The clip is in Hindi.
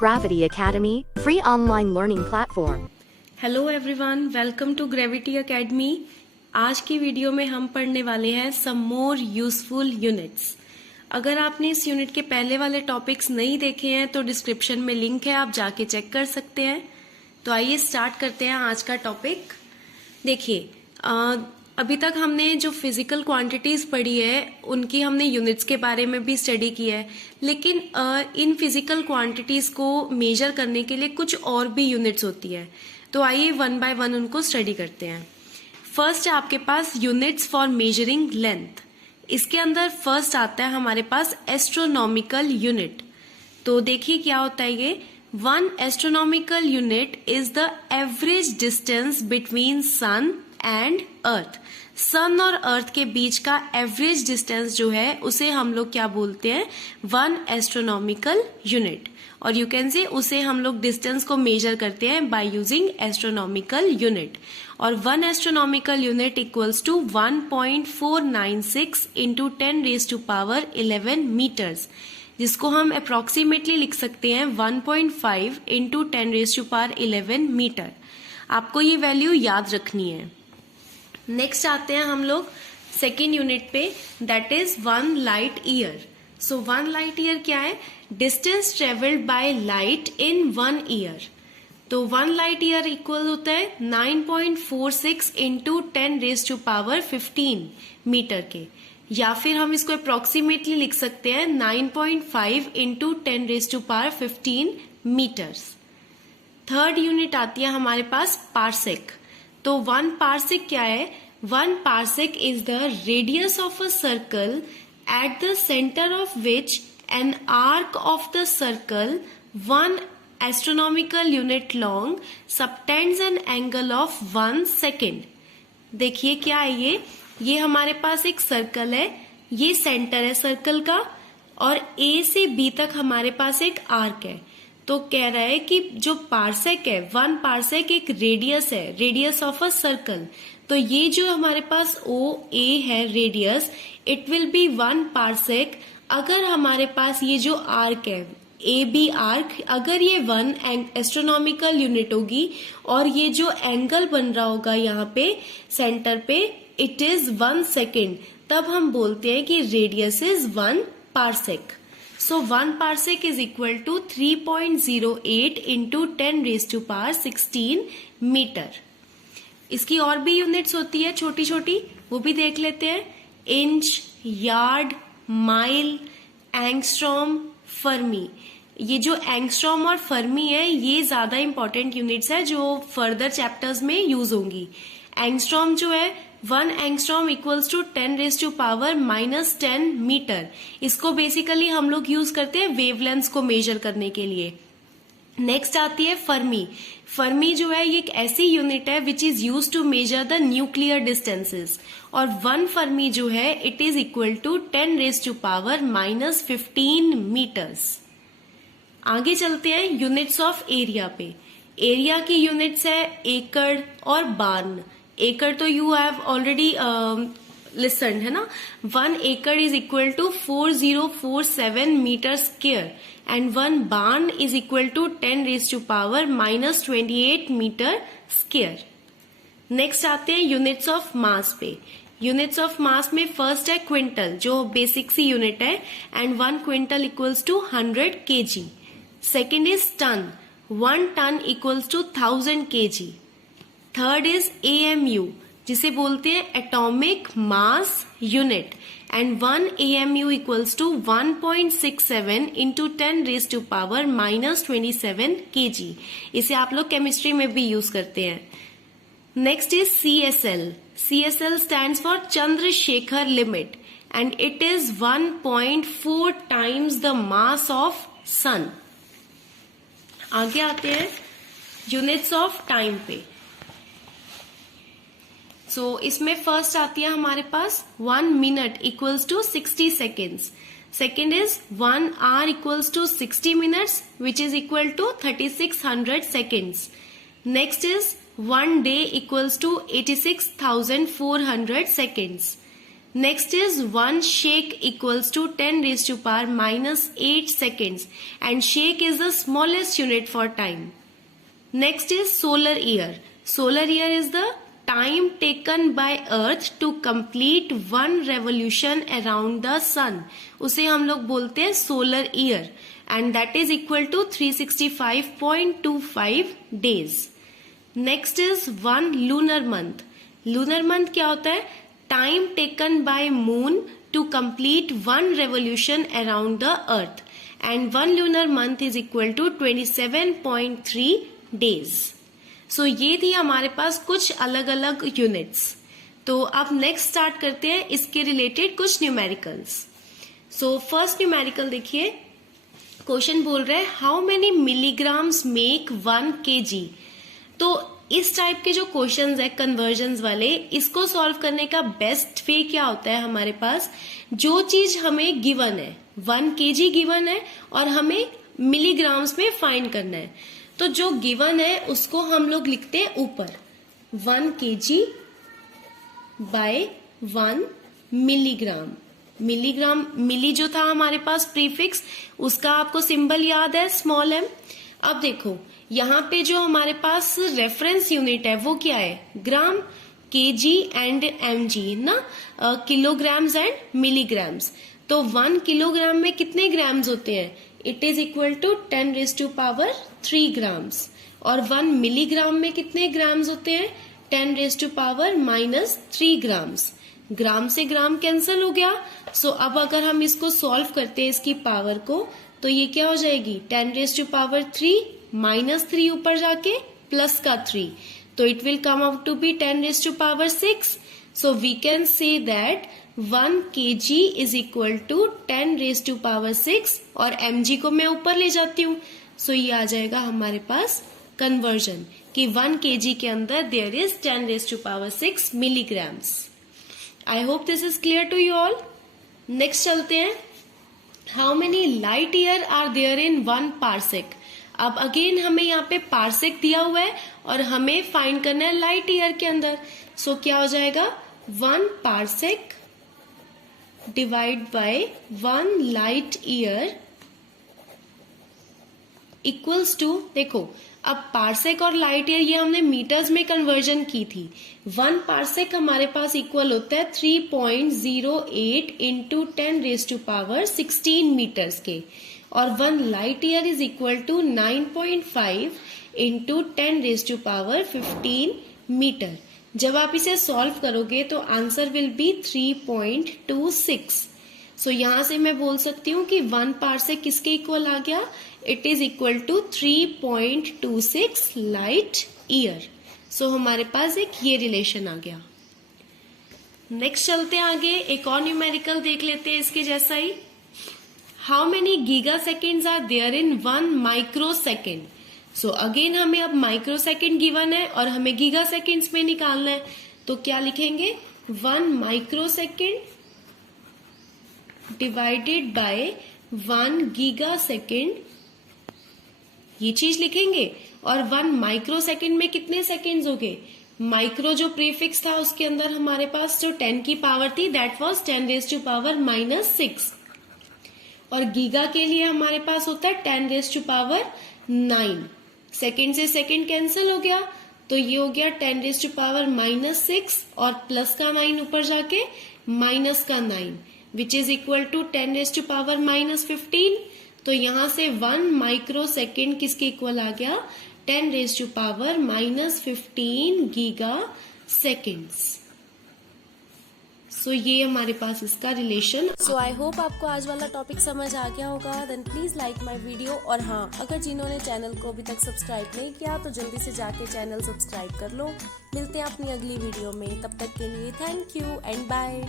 Gravity Academy, free online learning platform. Hello everyone, welcome to Gravity Academy. आज की वीडियो में हम पढ़ने वाले हैं सम मोर यूजफुल यूनिट्स। अगर आपने इस यूनिट के पहले वाले टॉपिक्स नहीं देखे हैं तो डिस्क्रिप्शन में लिंक है, आप जाके चेक कर सकते हैं। तो आइए स्टार्ट करते हैं आज का टॉपिक। देखिए, अभी तक हमने जो फिजिकल क्वांटिटीज पढ़ी है उनकी हमने यूनिट्स के बारे में भी स्टडी की है, लेकिन इन फिजिकल क्वांटिटीज को मेजर करने के लिए कुछ और भी यूनिट्स होती है। तो आइए वन बाय वन उनको स्टडी करते हैं। फर्स्ट है आपके पास यूनिट्स फॉर मेजरिंग लेंथ। इसके अंदर फर्स्ट आता है हमारे पास एस्ट्रोनॉमिकल यूनिट। तो देखिए क्या होता है ये। One astronomical unit is the average distance between sun and earth. Sun और अर्थ के बीच का एवरेज डिस्टेंस जो है उसे हम लोग क्या बोलते हैं, वन एस्ट्रोनॉमिकल यूनिट। और यू कैन से उसे हम लोग डिस्टेंस को मेजर करते हैं बाय यूजिंग एस्ट्रोनॉमिकल यूनिट। और one astronomical unit equals to 1.496 into 10⁻11 meters, जिसको हम अप्रोक्सीमेटली लिख सकते हैं 1.5 इंटू 10⁻11 मीटर। आपको ये वैल्यू याद रखनी है। नेक्स्ट आते हैं हम लोग सेकेंड यूनिट पे, that is one light year. So one light year क्या है, distance travelled by light in one year. तो वन लाइट ईयर इक्वल होता है 9.46 इंटू 10⁻15 मीटर के, या फिर हम इसको अप्रोक्सीमेटली लिख सकते हैं 9.5 इंटू 10⁻15 मीटर्स। थर्ड यूनिट आती है हमारे पास पार्सेक। तो वन पार्सेक क्या है, one parsec is the radius of a circle at the centre of which an arc of the circle 1 astronomical unit long subtends an angle of 1 second. देखिए क्या है ये हमारे पास एक सर्कल है, ये सेंटर है सर्कल का, और ए से बी तक हमारे पास एक आर्क है। तो कह रहा है कि जो पार्सेक है, वन पार्सेक एक रेडियस है, रेडियस ऑफ अ सर्कल। तो ये जो हमारे पास ओ ए है radius, it will be one parsec अगर हमारे पास ये जो आर्क है ए बी आर्क, अगर ये वन एस्ट्रोनॉमिकल यूनिट होगी और ये जो एंगल बन रहा होगा यहाँ पे सेंटर पे, इट इज 1 सेकेंड, तब हम बोलते हैं कि radius is 1 parsec. So 1 parsec is equal to 3.08 into 10⁻16 meter. इसकी और भी यूनिट्स होती है छोटी छोटी, वो भी देख लेते हैं। Inch, yard, mile, angstrom, Fermi. ये जो एंगस्ट्रॉम और फर्मी है ये ज्यादा इंपॉर्टेंट यूनिट्स है जो फर्दर चैप्टर्स में यूज होंगी। एंगस्ट्रॉम जो है 1 एंगस्ट्रॉम इक्वल्स टू 10⁻⁻10 मीटर। इसको बेसिकली हम लोग यूज करते हैं वेवलेंथ्स को मेजर करने के लिए। नेक्स्ट आती है फर्मी। फर्मी जो है ये एक ऐसी यूनिट है which is use to measure the nuclear distances, और 1 फर्मी जो है it is equal to 10⁻⁻15 meters. आगे चलते हैं यूनिट्स ऑफ एरिया पे। एरिया की यूनिट्स है एकड़ और बार्न। एकड़ तो यू हैव ऑलरेडी लिसन है ना। 1 एकड़ is equal to 4047 metre square and 1 barn is equal to 10⁻⁻28 metre square. Next आते हैं यूनिट्स ऑफ मास पे। यूनिट्स ऑफ मास में फर्स्ट है क्विंटल, जो बेसिक सी यूनिट है, and 1 quintal equals to 100 kg। Second is ton, 1 ton equals to 1000 kg। Third is AMU, जिसे बोलते हैं atomic mass unit, and 1 AMU equals to 1.67 into 10⁻⁻27 kg। इसे आप लोग केमिस्ट्री में भी यूज करते हैं। Next is CSL। CSL stands for Chandrasekhar limit, and it is 1.4 times the mass of sun. आगे आते हैं यूनिट्स ऑफ टाइम पे। इसमें फर्स्ट आती है हमारे पास 1 minute equals to 60 seconds. Second is 1 hour equals to 60 minutes which is equal to 3600 seconds. Next is 1 day equals to 86,400 seconds. Next is 1 shake equals to 10 raised to power minus 8 seconds, and shake is the smallest unit for time. Next is solar year. Solar year is the time taken by earth to complete one revolution around the sun. उसे हम लोग बोलते हैं solar year, and that is equal to 365.25 days. Next is 1 lunar month. Lunar month क्या होता है? Time taken by moon to complete one revolution around the earth, and 1 lunar month is equal to 27.3 days. So ये थी हमारे पास कुछ अलग अलग यूनिट्स. तो अब नेक्स्ट स्टार्ट करते हैं इसके रिलेटेड कुछ न्यूमेरिकल्स. सो फर्स्ट न्यूमेरिकल देखिए, क्वेश्चन बोल रहा है how many milligrams make 1 kg. तो इस टाइप के जो क्वेश्चंस है कन्वर्जन्स वाले, इसको सॉल्व करने का बेस्ट वे क्या होता है हमारे पास, जो चीज हमें गिवन है 1 kg गिवन है और हमें मिलीग्राम्स में फाइंड करना है, तो जो गिवन है उसको हम लोग लिखते हैं ऊपर 1 kg बाय 1 मिलीग्राम. मिलीग्राम, मिली जो था हमारे पास प्रीफिक्स, उसका आपको सिंबल याद है स्मॉल m. अब देखो यहाँ पे जो हमारे पास रेफरेंस यूनिट है वो क्या है, ग्राम, केजी एंड एमजी ना, किलोग्राम्स एंड मिलीग्राम्स. तो 1 किलोग्राम में कितने ग्राम्स होते हैं, it is equal to 10 raise to power 3 grams. और 1 मिलीग्राम में कितने ग्राम्स होते हैं, 10 raise to power minus 3 grams. Gram से ग्राम कैंसिल हो गया. सो अब अगर हम इसको सॉल्व करते हैं इसकी पावर को, तो ये क्या हो जाएगी, 10 रेज़ टू पावर 3 माइनस 3 ऊपर जाके प्लस का 3, तो it will come out to be 10 raise to power 6. So we can say that 1 kg is equal to 10 raise to power 6, और mg को मैं ऊपर ले जाती हूँ. सो ये आ जाएगा हमारे पास कन्वर्जन कि 1 kg के अंदर there is 10 raise to power 6 milligrams. I hope this is clear to you all. Next चलते हैं, how many light year are there in 1 parsec. अब अगेन हमें यहाँ पे पार्सेक दिया हुआ है और हमें फाइंड करना है लाइट ईयर के अंदर. सो क्या हो जाएगा, 1 parsec divide by 1 light year equals to, देखो अब पार्सेक और लाइट ईयर ये हमने मीटर्स में कन्वर्जन की थी. 1 पार्सेक हमारे पास इक्वल होता है 3.08 into 10 raise to power 16 meters के, और 1 light year is equal to 9.5 into 10 raise to power 15 meter. जब आप इसे सॉल्व करोगे तो आंसर विल बी 3.26. सो यहां से मैं बोल सकती हूँ कि 1 पार्सेक किसके इक्वल आ गया, it is equal to 3.26 light year. So हमारे पास एक ये रिलेशन आ गया. नेक्स्ट चलते हैं आगे, एक और न्यूमेरिकल देख लेते हैं इसके जैसा ही. How many giga seconds are there in 1 micro second. So again हमें अब माइक्रो सेकेंड गिवन है और हमें गीगा सेकेंड्स में निकालना है. तो क्या लिखेंगे, 1 micro second divided by 1 giga second, ये चीज लिखेंगे. और 1 माइक्रो सेकेंड में कितने सेकेंड्स हो गए, माइक्रो जो प्रीफिक्स था उसके अंदर हमारे पास जो 10 की पावर थी that was 10 raise to power minus 6, और गीगा के लिए हमारे पास होता है 10 रेज़ टू पावर 9. सेकेंड से सेकेंड कैंसिल हो गया, तो ये हो गया 10 रेज़ टू पावर माइनस 6 और प्लस का 9 ऊपर जाके माइनस का 9, which is equal to 10 raise to power minus 15. तो यहां से 1 माइक्रो सेकेंड किसके इक्वल आ गया, 10 raise to power minus 15 giga seconds. So ये हमारे पास इसका रिलेशन. सो आई होप आपको आज वाला टॉपिक समझ आ गया होगा. Then please like my video. और हाँ, अगर जिन्होंने चैनल को अभी तक सब्सक्राइब नहीं किया तो जल्दी से जाके चैनल सब्सक्राइब कर लो. मिलते हैं अपनी अगली वीडियो में, तब तक के लिए थैंक यू एंड बाय.